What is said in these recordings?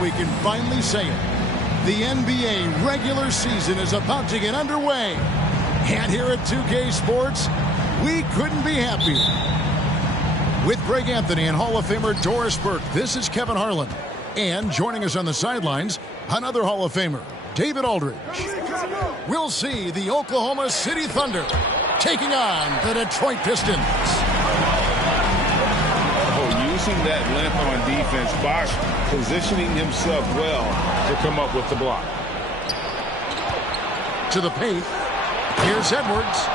We can finally say it. The NBA regular season is about to get underway. And here at 2K Sports, we couldn't be happier. With Greg Anthony and Hall of Famer Doris Burke, this is Kevin Harlan. And joining us on the sidelines, another Hall of Famer, David Aldridge. We'll see the Oklahoma City Thunder taking on the Detroit Pistons. Using that length on defense, Bosh positioning himself well to come up with the block. To the paint. Here's Edwards.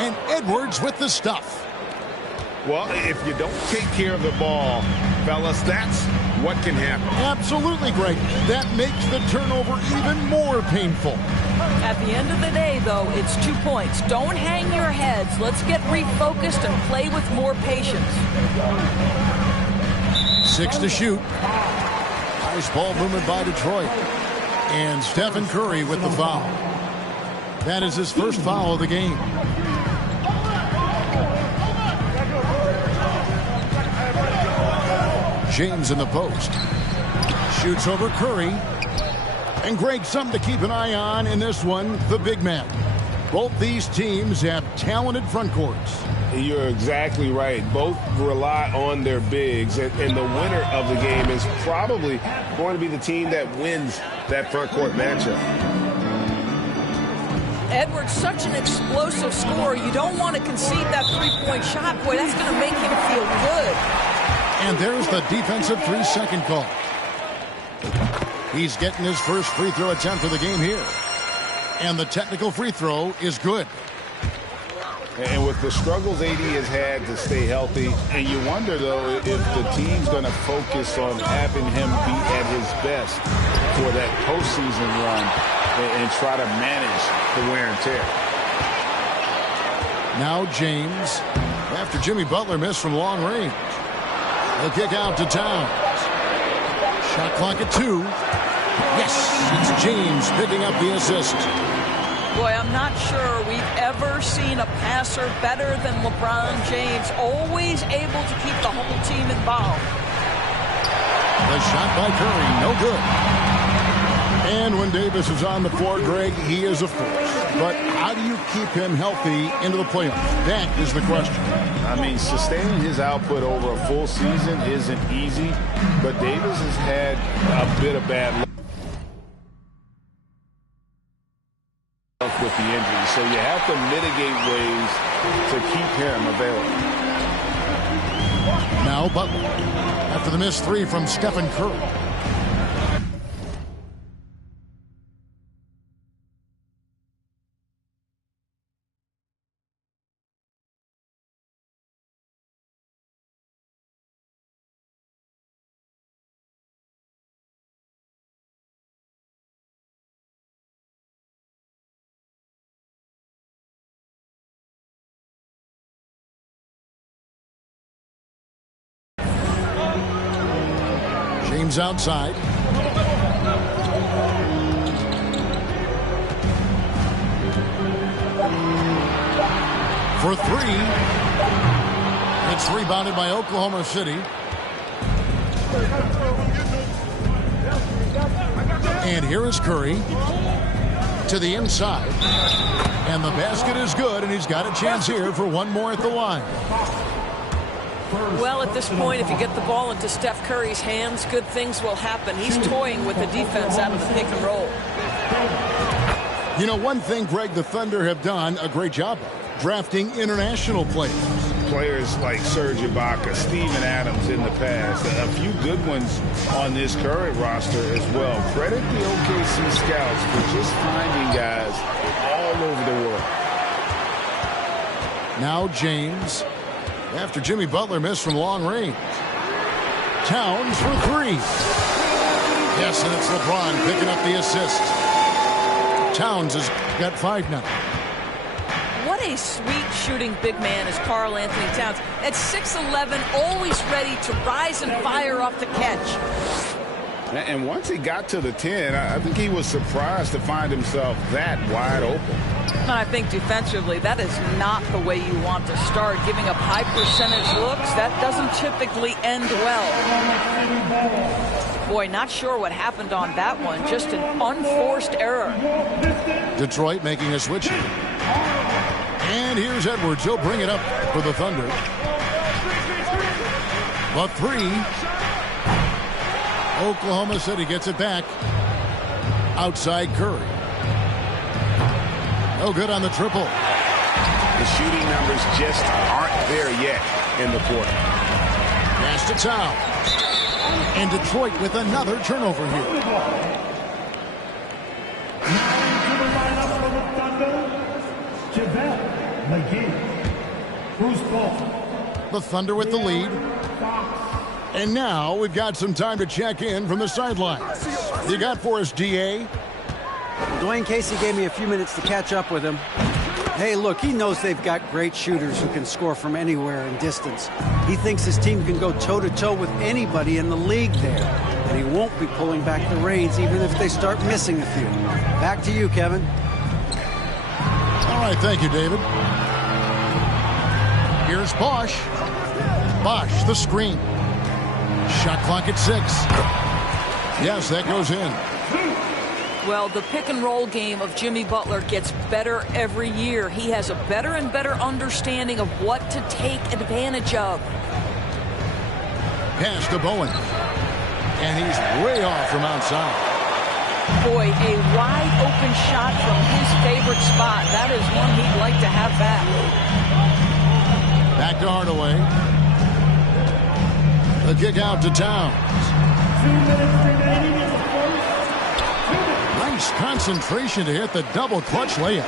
And Edwards with the stuff. Well, if you don't take care of the ball, fellas, that's what can happen. Absolutely, Greg. That makes the turnover even more painful. At the end of the day, though, it's 2 points. Don't hang your heads. Let's get refocused and play with more patience. 6 to shoot. Nice ball movement by Detroit. And Stephen Curry with the foul. That is his first foul of the game. James in the post. Shoots over Curry. And Greg, something to keep an eye on in this one, the big man. Both these teams have talented front courts. You're exactly right. Both rely on their bigs, and the winner of the game is probably going to be the team that wins that front court matchup. Edwards, such an explosive scorer. You don't want to concede that three-point shot. Boy, that's going to make him feel good. And there's the defensive 3-second call. He's getting his first free throw attempt of the game here. And the technical free throw is good. And with the struggles AD has had to stay healthy, and you wonder, though, if the team's going to focus on having him be at his best for that postseason run and try to manage the wear and tear. Now James, after Jimmy Butler missed from long range. He'll kick out to Towns. Shot clock at 2. Yes, it's James picking up the assist. Boy, I'm not sure we've ever seen a passer better than LeBron James, always able to keep the whole team involved. The shot by Curry, no good. And when Davis is on the floor, Greg, he is a force. But how do you keep him healthy into the playoffs? That is the question. I mean, sustaining his output over a full season isn't easy, but Davis has had a bit of bad luck with the injury, so you have to mitigate ways to keep him available. Now Butler, after the missed 3 from Stephen Curry. James outside. For 3. It's rebounded by Oklahoma City. And here is Curry to the inside. And the basket is good, and he's got a chance here for one more at the line. Well, at this point, if you get the ball into Steph Curry's hands, good things will happen. He's toying with the defense out of the pick and roll. You know, one thing, Greg, the Thunder have done a great job of drafting international players. Players like Serge Ibaka, Steven Adams in the past, a few good ones on this current roster as well. Credit the OKC scouts for just finding guys all over the world. Now James, after Jimmy Butler missed from long range. Towns for 3. Yes, and it's LeBron picking up the assist. Towns has got 5 now. What a sweet shooting big man is Karl Anthony Towns. At 6'11", always ready to rise and fire off the catch. And once he got to the 10, I think he was surprised to find himself that wide open. I think defensively, that is not the way you want to start. Giving up high percentage looks, that doesn't typically end well. Boy, not sure what happened on that one. Just an unforced error. Detroit making a switch here. And here's Edwards. He'll bring it up for the Thunder. The 3. Oklahoma City gets it back. Outside Curry. No good on the triple. The shooting numbers just aren't there yet in the quarter. Pass to Towns. And Detroit with another turnover here. To the lineup for the Thunder, JaVale McGee. Bruce Ball. The Thunder with the lead. And now we've got some time to check in from the sidelines. You got for us, DA? Dwayne Casey gave me a few minutes to catch up with him. Hey, look, he knows they've got great shooters who can score from anywhere in distance. He thinks his team can go toe-to-toe with anybody in the league there. And he won't be pulling back the reins even if they start missing a few. Back to you, Kevin. All right, thank you, David. Here's Bosch. Bosch, the screen. Shot clock at 6. Yes, that goes in. Well, the pick and roll game of Jimmy Butler gets better every year. He has a better and better understanding of what to take advantage of. Pass to Bowen. And he's way off from outside. Boy, a wide open shot from his favorite spot. That is one he'd like to have back. Back to Hardaway. The kick out to Towns. 2 minutes remaining in the first. Nice concentration to hit the double clutch layup.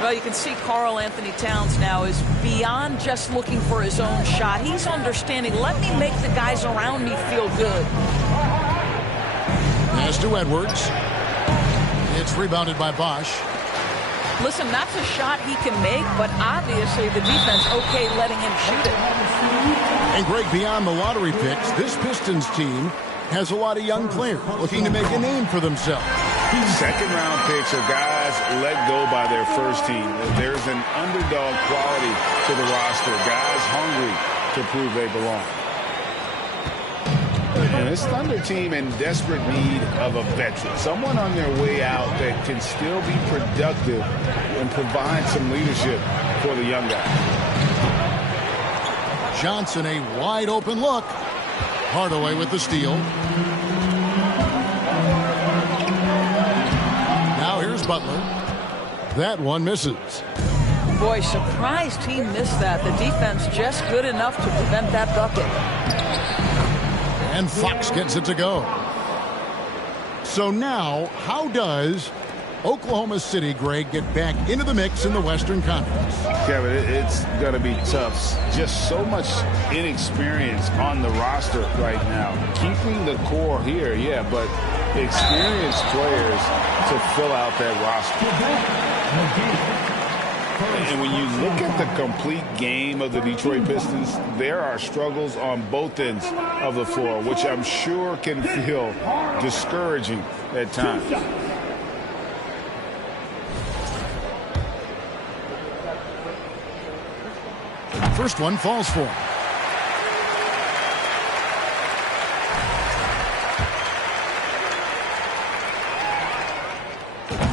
Well, you can see Karl Anthony Towns now is beyond just looking for his own shot. He's understanding, let me make the guys around me feel good. Pass to Edwards. It's rebounded by Bosch. Listen, that's a shot he can make, but obviously the defense okay letting him shoot it. And Greg, beyond the lottery picks, this Pistons team has a lot of young players looking to make a name for themselves. Second-round picks are guys let go by their first team. There's an underdog quality to the roster. Guys hungry to prove they belong. And this Thunder team in desperate need of a veteran. Someone on their way out that can still be productive and provide some leadership for the young guys. Johnson, a wide open look. Hardaway with the steal. Now here's Butler. That one misses. Boy, surprised he missed that. The defense just good enough to prevent that bucket. And Fox gets it to go. So now, how does Oklahoma City, Greg, get back into the mix in the Western Conference? Kevin, it's going to be tough. Just so much inexperience on the roster right now. Keeping the core here, yeah, but experienced players to fill out that roster. And when you look at the complete game of the Detroit Pistons, there are struggles on both ends of the floor, which I'm sure can feel discouraging at times. First one falls for him.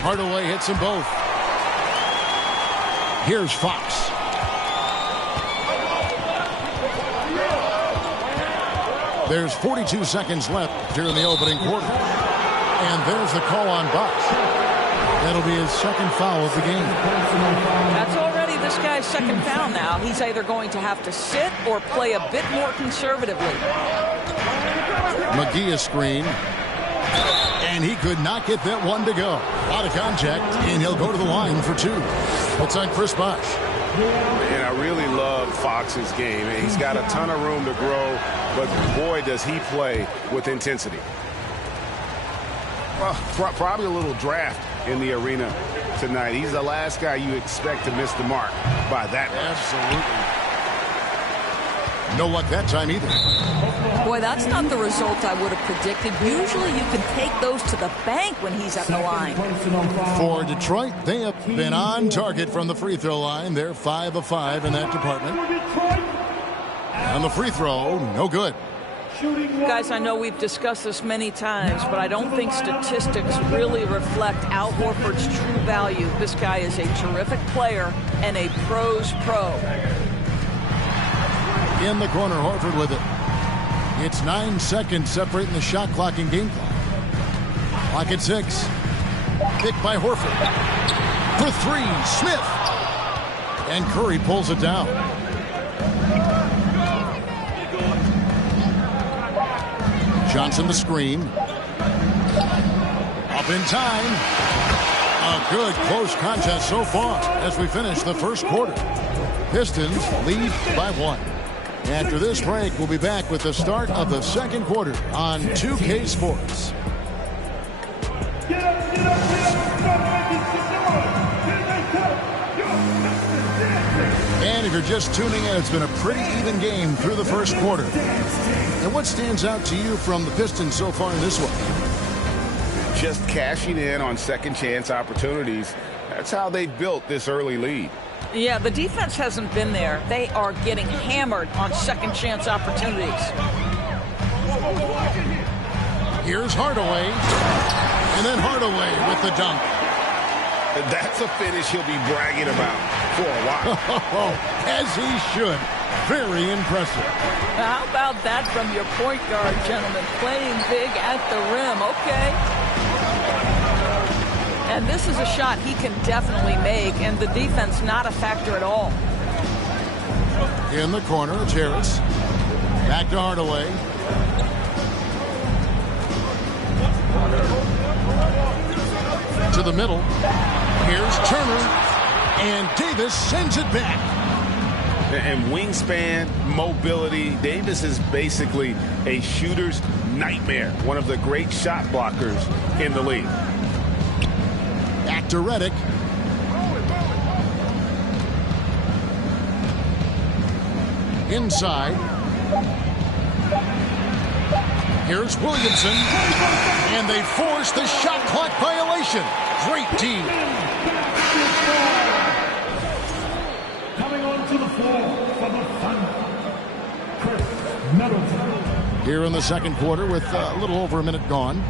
Hardaway hits them both. Here's Fox. There's 42 seconds left here in the opening quarter. And there's the call on Bosch. That'll be his second foul of the game. That's already this guy's second foul now. He's either going to have to sit or play a bit more conservatively. McGee a screen. And he could not get that one to go. Out of contact, and he'll go to the line for 2. It's on Chris Bosch. And I really love Fox's game. He's got a ton of room to grow, but boy, does he play with intensity. Well, probably a little draft in the arena tonight. He's the last guy you expect to miss the mark by that much. No luck that time either. Boy, that's not the result I would have predicted. Usually you can take those to the bank when he's at the line. For Detroit, they have been on target from the free throw line. They're 5 of 5 in that department. And the free throw, no good. Guys, I know we've discussed this many times, but I don't think statistics really reflect Al Horford's true value. This guy is a terrific player and a pro's pro. In the corner, Horford with it. It's 9 seconds separating the shot clock and game clock. Clock at 6. Picked by Horford. For 3, Smith. And Curry pulls it down. Johnson the screen. Up in time. A good close contest so far as we finish the first quarter. Pistons lead by 1. After this break, we'll be back with the start of the second quarter on 2K Sports. And if you're just tuning in, it's been a pretty even game through the first quarter. And what stands out to you from the Pistons so far in this one? Just cashing in on second chance opportunities. That's how they built this early lead. Yeah, the defense hasn't been there. They are getting hammered on second chance opportunities. Here's Hardaway. And then Hardaway with the dunk. That's a finish he'll be bragging about for a while. As he should. Very impressive. How about that from your point guard, gentlemen? Playing big at the rim. Okay. And this is a shot he can definitely make, and the defense not a factor at all. In the corner, it's Harris. Back to Hardaway. To the middle. Here's Turner. And Davis sends it back. And wingspan, mobility. Davis is basically a shooter's nightmare. One of the great shot blockers in the league. Back to Redick. Inside. Here's Williamson. And they force the shot clock violation. Great team. Coming onto the floor for the Thunder, Chris Middleton. Here in the second quarter with a little over a minute gone.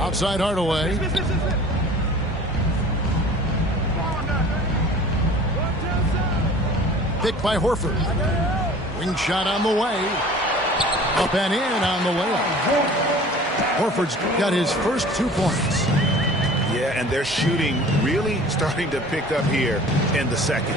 Outside Hardaway. Picked by Horford. Wing shot on the way. Up and in on the way up. Horford's got his first 2 points. Yeah, and their shooting really starting to pick up here in the second.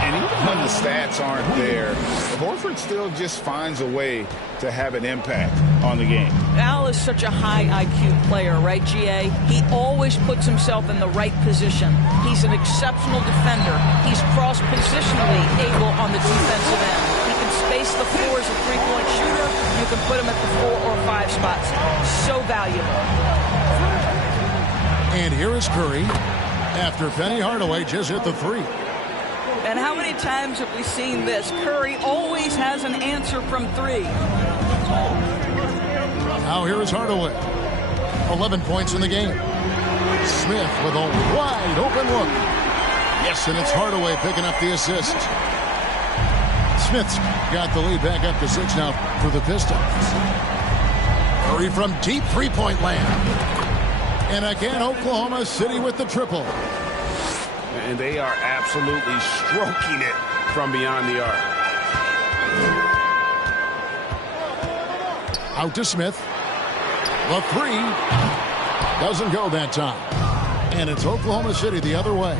And even when the stats aren't there, Horford still just finds a way to have an impact on the game. Al is such a high IQ player, right, GA? He always puts himself in the right position. He's an exceptional defender. He's cross-positionally able on the defensive end. He can space the floor as a three-point shooter. You can put him at the 4 or 5 spots. So valuable. And here is Curry after Penny Hardaway just hit the 3. And how many times have we seen this? Curry always has an answer from 3. Now here is Hardaway. 11 points in the game. Smith with a wide open look. Yes, and it's Hardaway picking up the assist. Smith's got the lead back up to 6 now for the Pistons. Curry from deep three-point land. And again, Oklahoma City with the triple. And they are absolutely stroking it from beyond the arc. Out to Smith. The 3 doesn't go that time. And it's Oklahoma City the other way.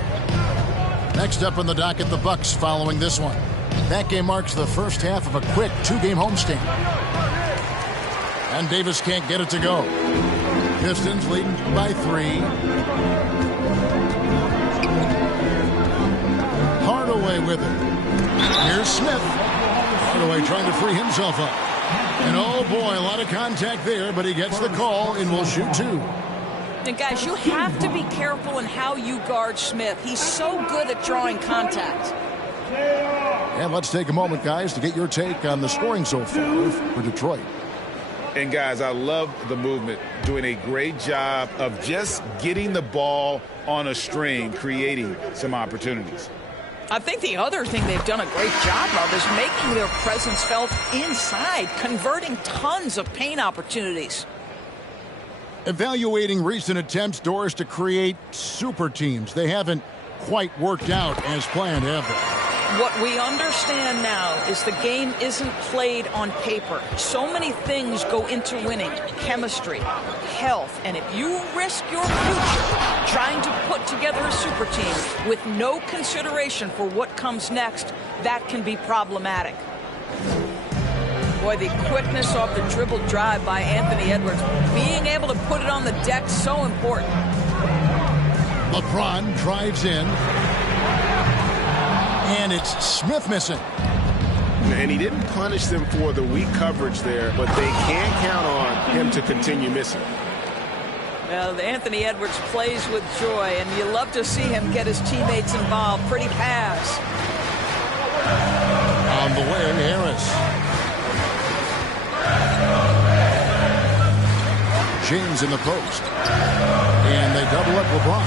Next up on the docket, the Bucks following this one. That game marks the first half of a quick 2-game homestand. And Davis can't get it to go. Pistons leading by 3. Hardaway with it. Here's Smith. Hardaway trying to free himself up. And oh boy, a lot of contact there, but he gets the call and will shoot 2. And guys, you have to be careful in how you guard Smith. He's so good at drawing contact. And let's take a moment, guys, to get your take on the scoring so far for Detroit. And, guys, I love the movement, doing a great job of just getting the ball on a string, creating some opportunities. I think the other thing they've done a great job of is making their presence felt inside, converting tons of paint opportunities. Evaluating recent attempts, Doris, to create super teams. They haven't quite worked out as planned, have they? What we understand now is the game isn't played on paper. So many things go into winning. Chemistry, health, and if you risk your future trying to put together a super team with no consideration for what comes next, that can be problematic. Boy, the quickness off the dribble drive by Anthony Edwards, being able to put it on the deck, so important. LeBron drives in. And it's Smith missing. And he didn't punish them for the weak coverage there, but they can count on him to continue missing. Well, Anthony Edwards plays with joy, and you love to see him get his teammates involved. Pretty pass. On the way, Harris. James in the post. And they double up LeBron.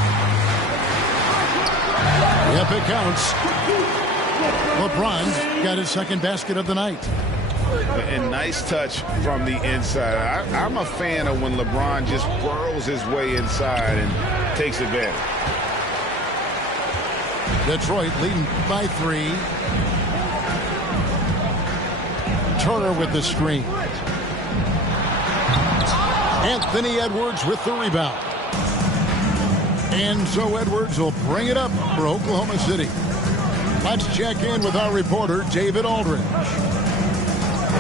Yep, it counts. LeBron got his second basket of the night. And nice touch from the inside. I'm a fan of when LeBron just burrows his way inside and takes advantage. Detroit leading by 3. Turner with the screen. Anthony Edwards with the rebound. And so Edwards will bring it up for Oklahoma City. Let's check in with our reporter, David Aldridge.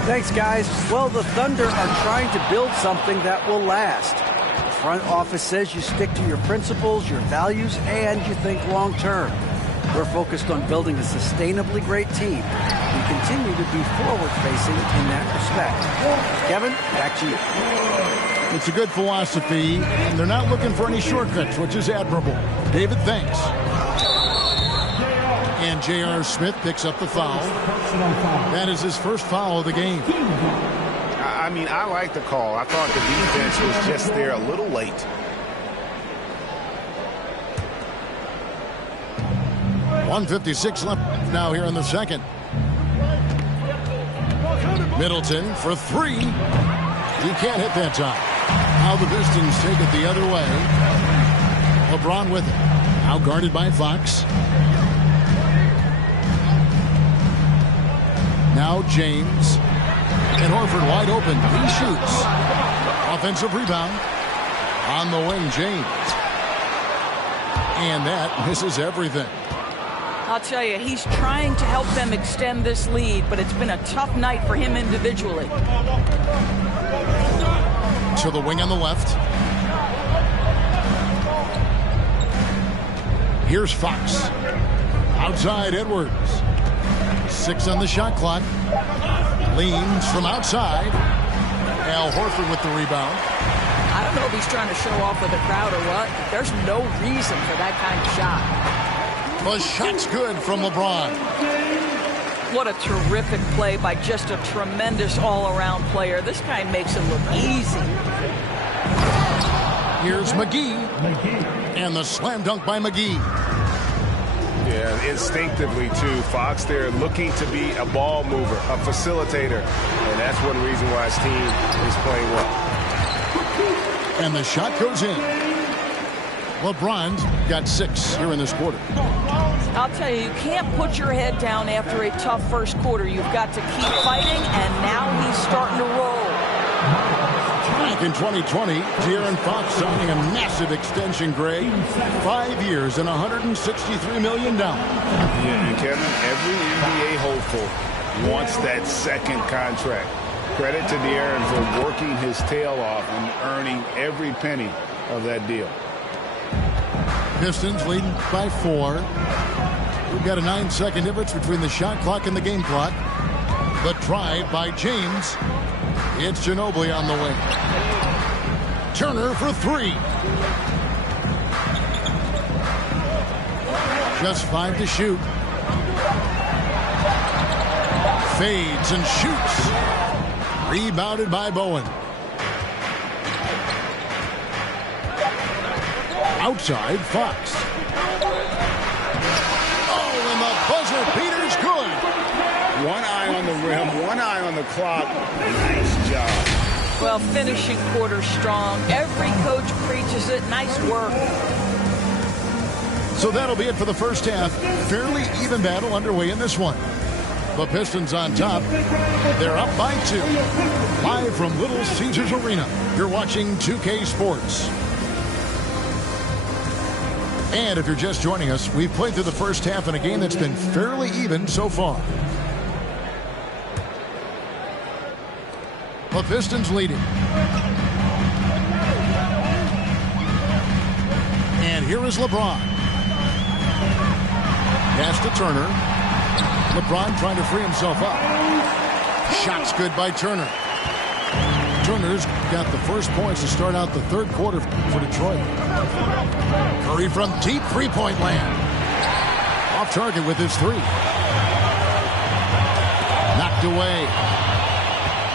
Thanks, guys. Well, the Thunder are trying to build something that will last. The front office says you stick to your principles, your values, and you think long term. We're focused on building a sustainably great team. We continue to be forward-facing in that respect. Kevin, back to you. It's a good philosophy, and they're not looking for any shortcuts, which is admirable. David, thanks. And J.R. Smith picks up the foul. That is his first foul of the game. I mean, I like the call. I thought the defense was just there a little late. .156 left now here in the second. Middleton for 3. He can't hit that time. Now the Pistons take it the other way. LeBron with it. Now guarded by Fox. Now James. And Horford wide open. He shoots. Offensive rebound. On the wing, James. And that misses everything. I'll tell you, he's trying to help them extend this lead, but it's been a tough night for him individually. To the wing on the left. Here's Fox. Outside, Edwards. 6 on the shot clock. Leans from outside. Al Horford with the rebound. I don't know if he's trying to show off with the crowd or what. There's no reason for that kind of shot. The shot's good from LeBron. What a terrific play by just a tremendous all-around player. This guy makes it look easy. Here's McGee. And the slam dunk by McGee. Yeah, instinctively, too. Fox there looking to be a ball mover, a facilitator. And that's one reason why his team is playing well. And the shot goes in. LeBron's got 6 here in this quarter. I'll tell you, you can't put your head down after a tough first quarter. You've got to keep fighting, and now he's starting to roll. Back in 2020, De'Aaron Fox signing a massive extension, Greg. 5 years and $163 million. Yeah, and Kevin, every NBA hopeful wants that second contract. Credit to De'Aaron for working his tail off and earning every penny of that deal. Pistons leading by 4. We've got a 9-second difference between the shot clock and the game clock. The drive by James. It's Ginobili on the wing. Turner for three. Just 5 to shoot. Fades and shoots. Rebounded by Bowen. Outside, Fox. Oh, and the buzzer beater's good. One eye on the rim, one eye on the clock. Nice job. Well, finishing quarter strong. Every coach preaches it. Nice work. So that'll be it for the first half. Fairly even battle underway in this one. The Pistons on top. They're up by 2. Live from Little Caesars Arena. You're watching 2K Sports. And if you're just joining us, we've played through the first half in a game that's been fairly even so far. The Pistons leading. And here is LeBron. Pass to Turner. LeBron trying to free himself up. Shots good by Turner. Turner's got the first points to start out the third quarter for Detroit. Curry from deep three-point land. Off target with his three. Knocked away.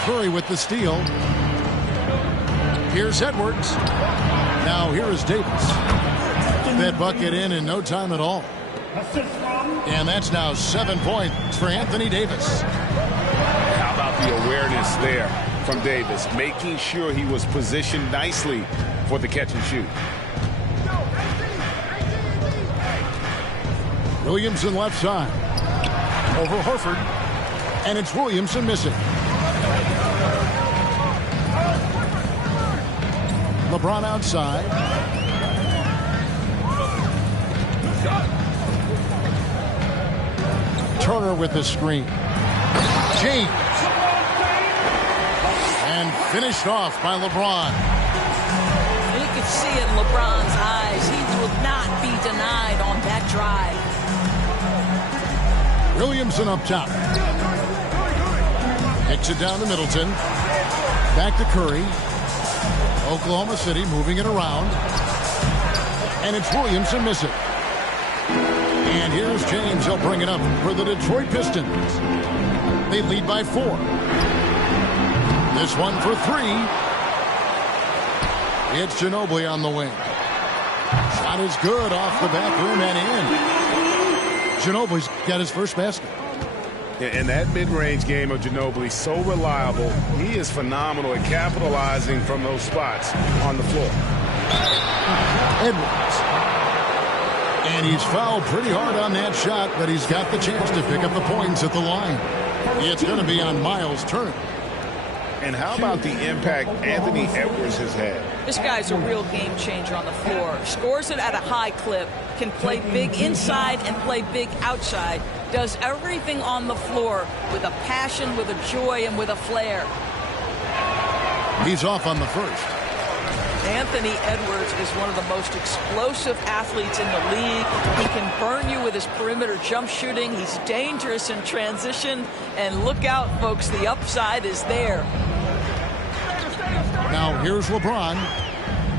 Curry with the steal. Here's Edwards. Now here is Davis. That bucket in no time at all. And that's now 7 points for Anthony Davis. How about the awareness there from Davis, making sure he was positioned nicely for the catch and shoot. Williamson left side. Over Horford. And it's Williamson missing. LeBron outside. Turner with the screen. James. And finished off by LeBron. You could see it in LeBron's eyes. He will not be denied on that drive. Williamson up top. Kicks it down to Middleton. Back to Curry. Oklahoma City moving it around. And it's Williamson missing. And here's James. He'll bring it up for the Detroit Pistons. They lead by 4. This one for 3. It's Ginobili on the wing. Shot is good off the back rim and in. Ginobili's got his first basket. And that mid-range game of Ginobili, so reliable. He is phenomenal at capitalizing from those spots on the floor. Edwards. And he's fouled pretty hard on that shot, but he's got the chance to pick up the points at the line. It's going to be on Miles Turner. And how about the impact Anthony Edwards has had? This guy's a real game changer on the floor. Scores it at a high clip, can play big inside and play big outside. Does everything on the floor with a passion, with a joy, and with a flair. He's off on the first. Anthony Edwards is one of the most explosive athletes in the league. He can burn you with his perimeter jump shooting. He's dangerous in transition. And look out, folks, the upside is there. Now here's LeBron.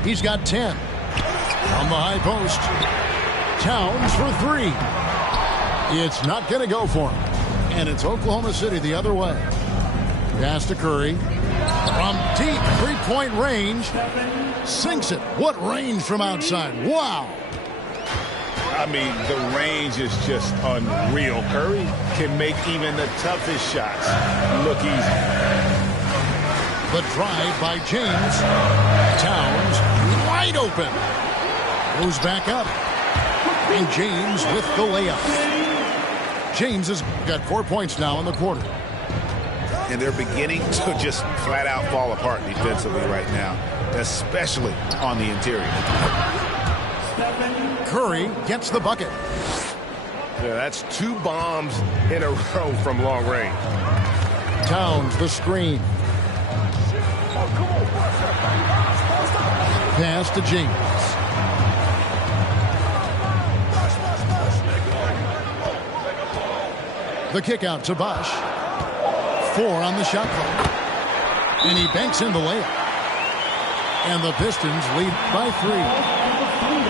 He's got 10. On the high post. Towns for 3. It's not going to go for him. And it's Oklahoma City the other way. Pass to Curry. From deep three-point range. Sinks it. What range from outside. Wow. I mean, the range is just unreal. Curry can make even the toughest shots look easy. The drive by James. Towns wide open. Goes back up. And James with the layup. James has got 4 points now in the quarter. And they're beginning to just flat out fall apart defensively right now, especially on the interior. Curry gets the bucket. Yeah, that's 2 bombs in a row from long range. Towns the screen. Pass to James. The kick out to Bosch. 4 on the shot clock. And he banks in the layup. And the Pistons lead by 3.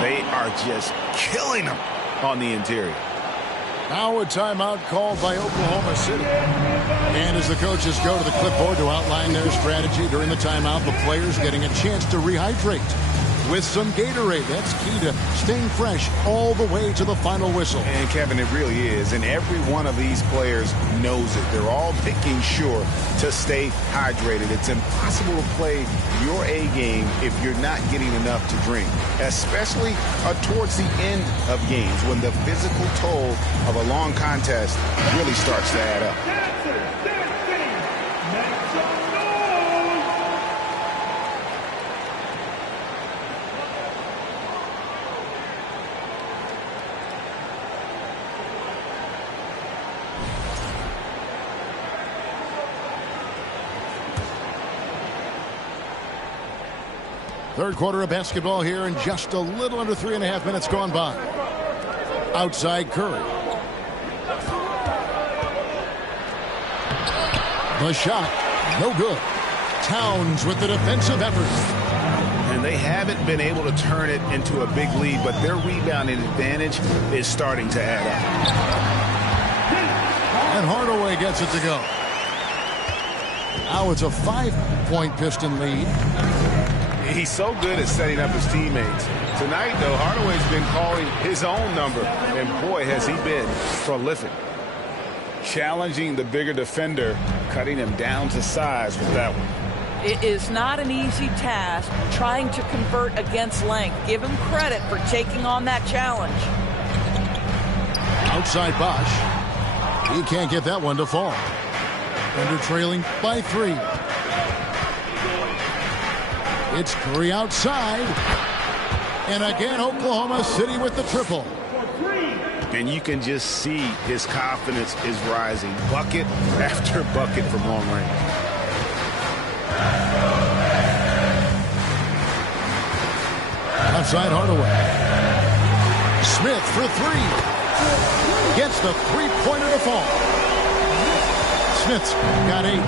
They are just killing them on the interior. Now a timeout called by Oklahoma City. And as the coaches go to the clipboard to outline their strategy during the timeout, the players getting a chance to rehydrate with some Gatorade. That's key to staying fresh all the way to the final whistle. And Kevin, it really is. And every one of these players knows it. They're all making sure to stay hydrated. It's impossible to play your A game if you're not getting enough to drink, especially towards the end of games when the physical toll of a long contest really starts to add up. Third quarter of basketball here, and just a little under 3.5 minutes gone by. Outside Curry. The shot, no good. Towns with the defensive effort. And they haven't been able to turn it into a big lead, but their rebounding advantage is starting to add up. And Hardaway gets it to go. Now it's a 5-point Piston lead. He's so good at setting up his teammates. Tonight, though, Hardaway's been calling his own number, and boy, has he been prolific. Challenging the bigger defender, cutting him down to size with that one. It is not an easy task trying to convert against length. Give him credit for taking on that challenge. Outside Bosch. He can't get that one to fall. Under trailing by 3. It's Curry outside. And again, Oklahoma City with the triple. And you can just see his confidence is rising. Bucket after bucket from long range. Outside Hardaway. Smith for 3. Gets the three-pointer to fall. Smith's got 8.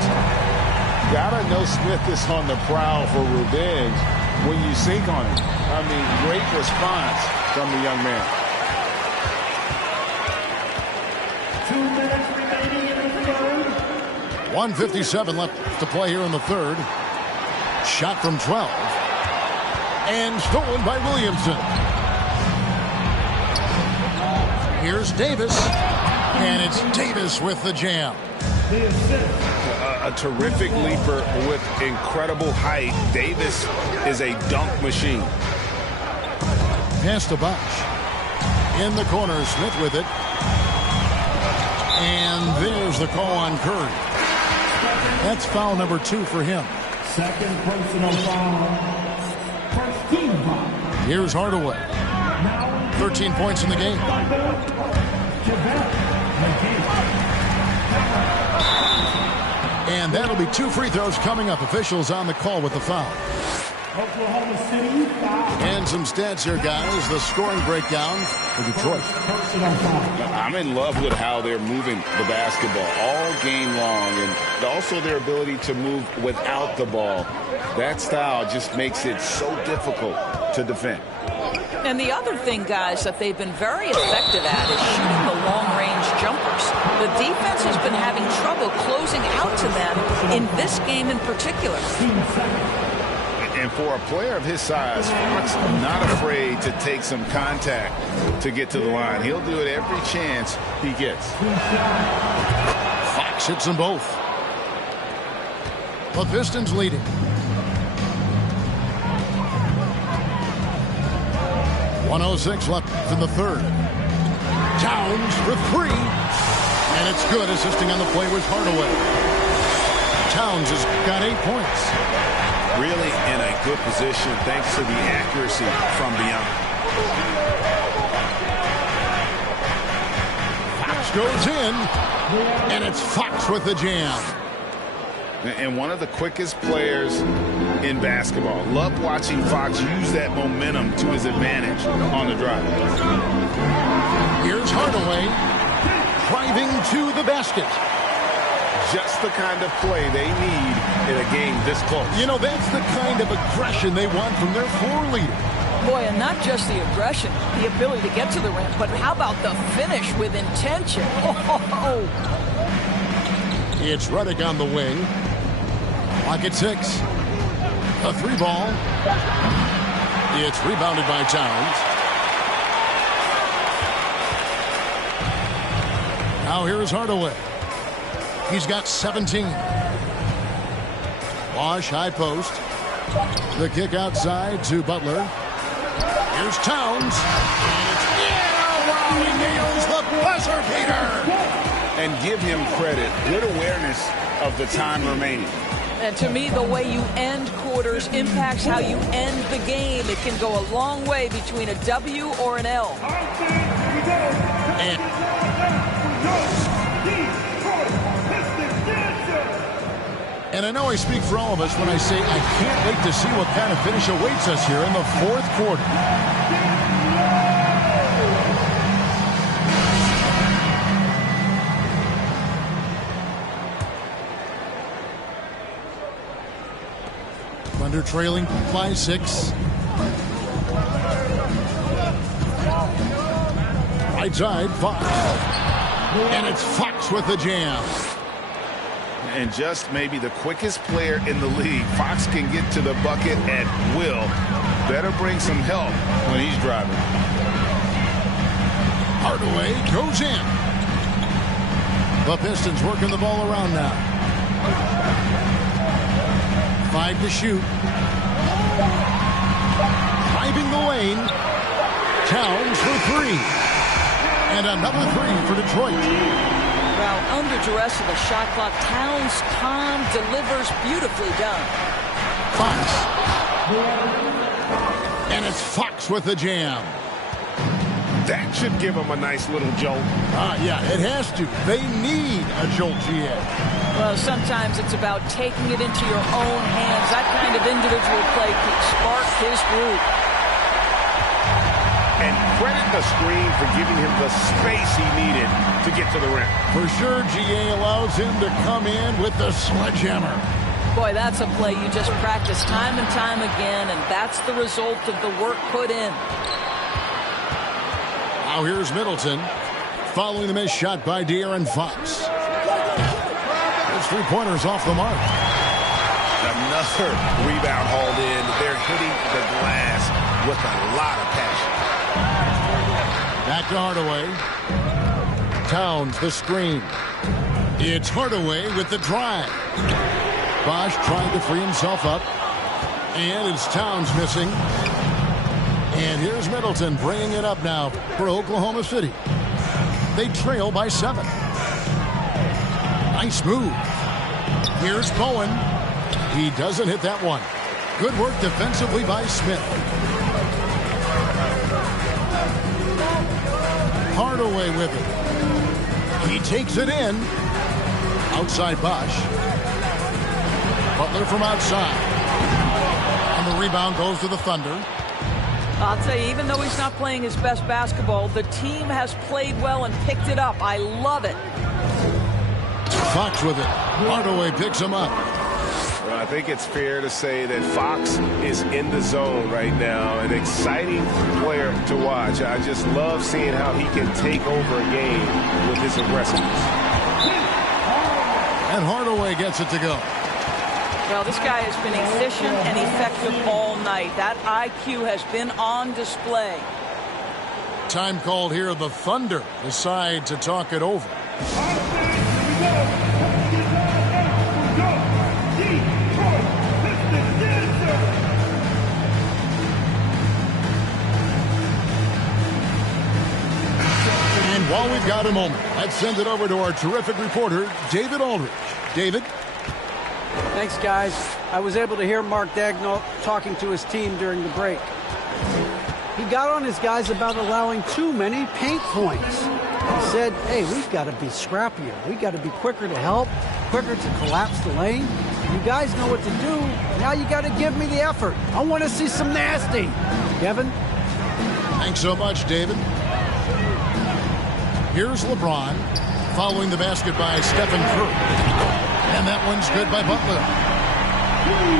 Gotta know Smith is on the prowl for revenge when you sink on him. I mean, great response from the young man. 2 minutes remaining in the third. 1:57 left to play here in the third. Shot from 12. And stolen by Williamson. Here's Davis. And it's Davis with the jam. A terrific leaper with incredible height. Davis is a dunk machine. Pass to Bosch. In the corner, Smith with it. And there's the call on Curry. That's foul number 2 for him. Second personal foul. First team foul. Here's Hardaway. 13 points in the game. And that'll be 2 free throws coming up. Officials on the call with the foul. Oklahoma City foul. And some stats here, guys. The scoring breakdown for Detroit. I'm in love with how they're moving the basketball all game long, and also their ability to move without the ball. That style just makes it so difficult to defend. And the other thing, guys, that they've been very effective at is shooting the long-range jumpers. The defense has been having trouble closing out to them in this game in particular. And for a player of his size, Fox not afraid to take some contact to get to the line. He'll do it every chance he gets. Fox hits them both. The Pistons leading. 1:06 left in the third. Towns for 3. And it's good. Assisting on the play was Hardaway. Towns has got 8 points. Really in a good position thanks to the accuracy from beyond. Fox goes in. And it's Fox with the jam. And one of the quickest players in basketball. Love watching Fox use that momentum to his advantage on the drive. Here's Hardaway driving to the basket. just the kind of play they need in a game this close. You know, that's the kind of aggression they want from their floor leader. Boy, and not just the aggression, the ability to get to the rim, but how about the finish with intention? Oh. It's Redick on the wing. Clock at 6. A 3 ball. It's rebounded by Towns. Now here's Hardaway. He's got 17. Bosch, high post. The kick outside to Butler. Here's Towns. He nails the buzzer beater. And give him credit. Good awareness of the time remaining. And to me, the way you end quarters impacts how you end the game. It can go a long way between a W or an L. And I know I speak for all of us when I say I can't wait to see what kind of finish awaits us here in the fourth quarter. Thunder trailing by 6. Right side, Fox. And it's Fox with the jam. And just maybe the quickest player in the league. Fox can get to the bucket at will. Better bring some help when he's driving. Hardaway goes in. The Pistons working the ball around now. 5 to shoot. Driving the lane. Towns for 3. And another 3 for Detroit. Well, under duress of the shot clock, Towns calm, delivers, beautifully done. Fox. And it's Fox with the jam. That should give him a nice little jolt. Yeah, it has to. They need a jolt, GA. Well, sometimes it's about taking it into your own hands. That kind of individual play can spark his group. And credit the screen for giving him the space he needed to get to the rim. For sure, GA allows him to come in with the sledgehammer. Boy, that's a play you just practice time and time again, and that's the result of the work put in. Now here's Middleton, following the missed shot by De'Aaron Fox. His 3-pointers off the mark. Another rebound hauled in. They're hitting the glass with a lot of passion. Back to Hardaway. Towns, the screen. It's Hardaway with the drive. Bosch trying to free himself up. And it's Towns missing. And here's Middleton bringing it up now for Oklahoma City. They trail by 7. Nice move. Here's Bowen. He doesn't hit that one. Good work defensively by Smith. Hardaway with it. He takes it in. Outside Bosch. Butler from outside. And the rebound goes to the Thunder. I'll tell you, even though he's not playing his best basketball, the team has played well and picked it up. I love it. Fox with it. Hardaway picks him up. Well, I think it's fair to say that Fox is in the zone right now. An exciting player to watch. I just love seeing how he can take over a game with his aggressiveness. And Hardaway gets it to go. Well, this guy has been efficient and effective all night. That IQ has been on display. Time called here. The Thunder decide to talk it over. And while we've got a moment, let's send it over to our terrific reporter, David Aldridge. David? Thanks, guys. I was able to hear Mark Daigneault talking to his team during the break. He got on his guys about allowing too many paint points. He said, hey, we've got to be scrappier. We've got to be quicker to help, quicker to collapse the lane. You guys know what to do. Now you got to give me the effort. I want to see some nasty. Kevin? Thanks so much, David. Here's LeBron, following the basket by Stephen Curry. And that one's good by Butler.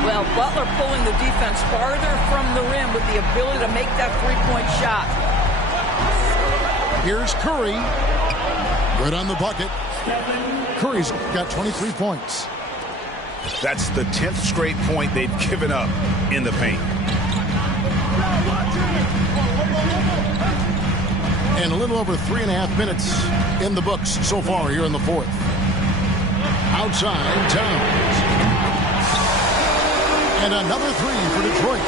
Well, Butler pulling the defense farther from the rim with the ability to make that three-point shot. Here's Curry. Good on the bucket. Curry's got 23 points. That's the 10th straight point they've given up in the paint. And a little over 3.5 minutes in the books so far here in the fourth. Outside, Towns. And another three for Detroit.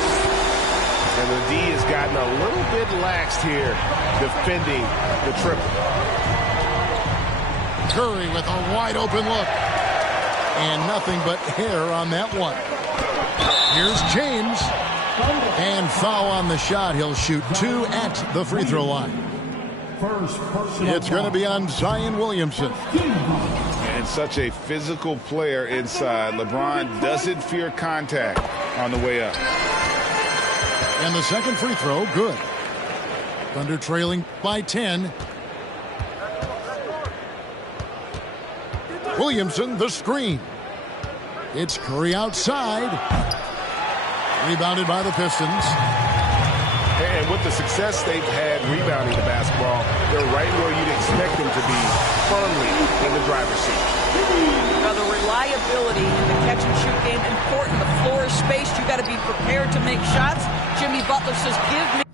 And the D has gotten a little bit laxed here defending the triple. Curry with a wide open look. And nothing but hair on that one. Here's James. And foul on the shot. He'll shoot 2 at the free throw line. It's going to be on Zion Williamson. And such a physical player inside. LeBron doesn't fear contact on the way up. And the second free throw, good. Thunder trailing by 10. Williamson, the screen. It's Curry outside. Rebounded by the Pistons. And with the success they've had rebounding the basketball, they're right where you'd expect them to be, firmly in the driver's seat. Now, the reliability in the catch-and-shoot game, important. The floor is spaced. You've got to be prepared to make shots. Jimmy Butler says, give me.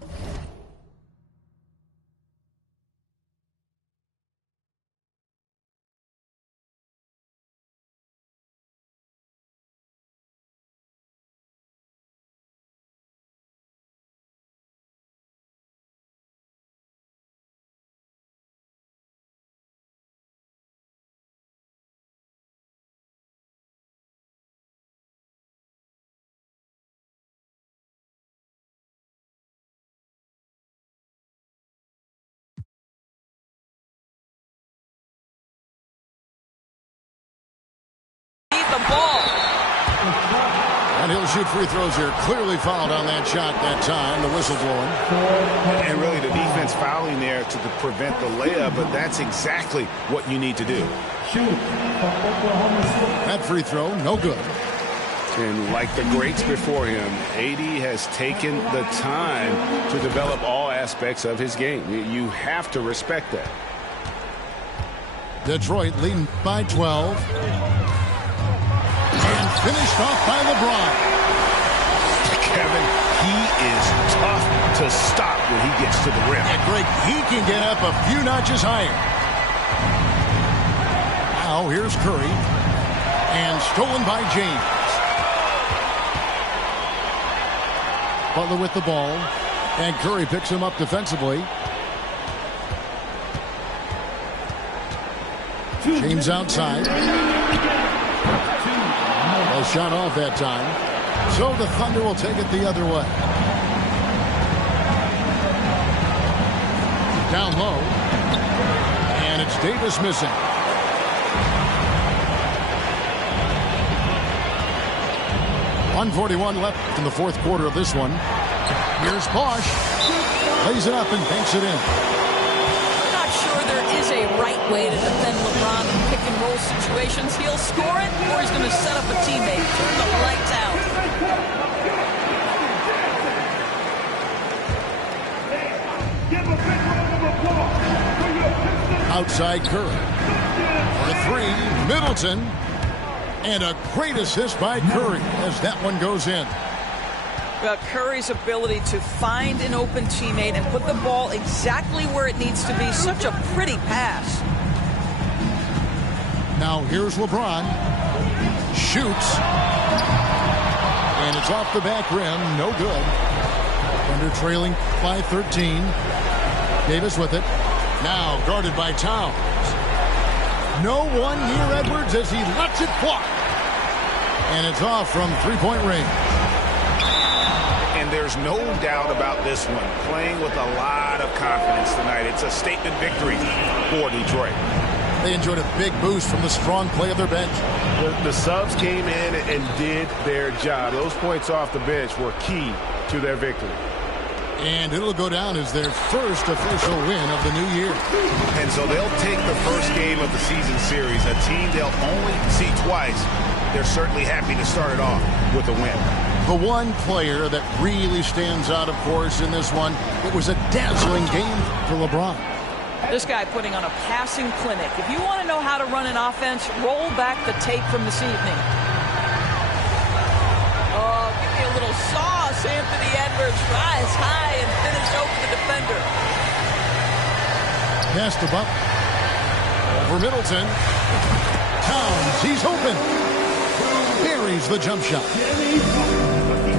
The ball. And he'll shoot free throws here. Clearly fouled on that shot that time. The whistle blowing. And really the defense fouling there to prevent the layup, but that's exactly what you need to do. That free throw, no good. And like the greats before him, AD has taken the time to develop all aspects of his game. You have to respect that. Detroit leading by 12. And finished off by LeBron. Kevin, he is tough to stop when he gets to the rim. And Greg, he can get up a few notches higher. Now here's Curry. And stolen by James. Butler with the ball. And Curry picks him up defensively. James outside. Well shot off that time. So the Thunder will take it the other way. Down low. And it's Davis missing. .141 left in the fourth quarter of this one. Here's Bosch. Lays it up and banks it in. Not sure there is a right way to defend LeBron in pick and roll situations. He'll score it, or he's going to set up a teammate. Turn the lights out. Outside Curry. For three, Middleton. And a great assist by Curry as that one goes in. Well, Curry's ability to find an open teammate and put the ball exactly where it needs to be. Such a pretty pass. Now here's LeBron. Shoots. And it's off the back rim. No good. Thunder trailing by 13. Davis with it. Now guarded by Towns. No one near Edwards as he lets it fly. And it's off from three-point range. And there's no doubt about this one. Playing with a lot of confidence tonight. It's a statement victory for Detroit. They enjoyed a big boost from the strong play of their bench. The subs came in and did their job. Those points off the bench were key to their victory. And it'll go down as their first official win of the new year. And so they'll take the first game of the season series, a team they'll only see twice. They're certainly happy to start it off with a win. The one player that really stands out, of course, in this one, it was a dazzling game for LeBron. This guy putting on a passing clinic. If you want to know how to run an offense, roll back the tape from this evening. Oh, give me a little sauce, Anthony Edwards. Rise high and finish over the defender. Pass to Buck. Over Middleton. Towns, he's open. Buries the jump shot.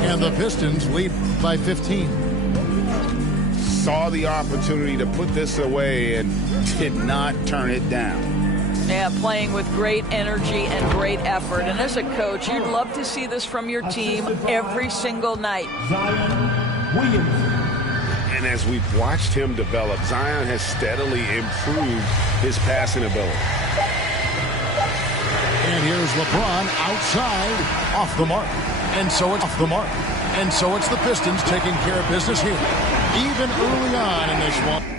And the Pistons lead by 15. Saw the opportunity to put this away and did not turn it down. Yeah, playing with great energy and great effort. And as a coach, you'd love to see this from your team every single night. Zion Williamson. And as we've watched him develop, Zion has steadily improved his passing ability. And here's LeBron outside, off the mark. And so it's off the mark. And so it's the Pistons taking care of business here, even early on in this one.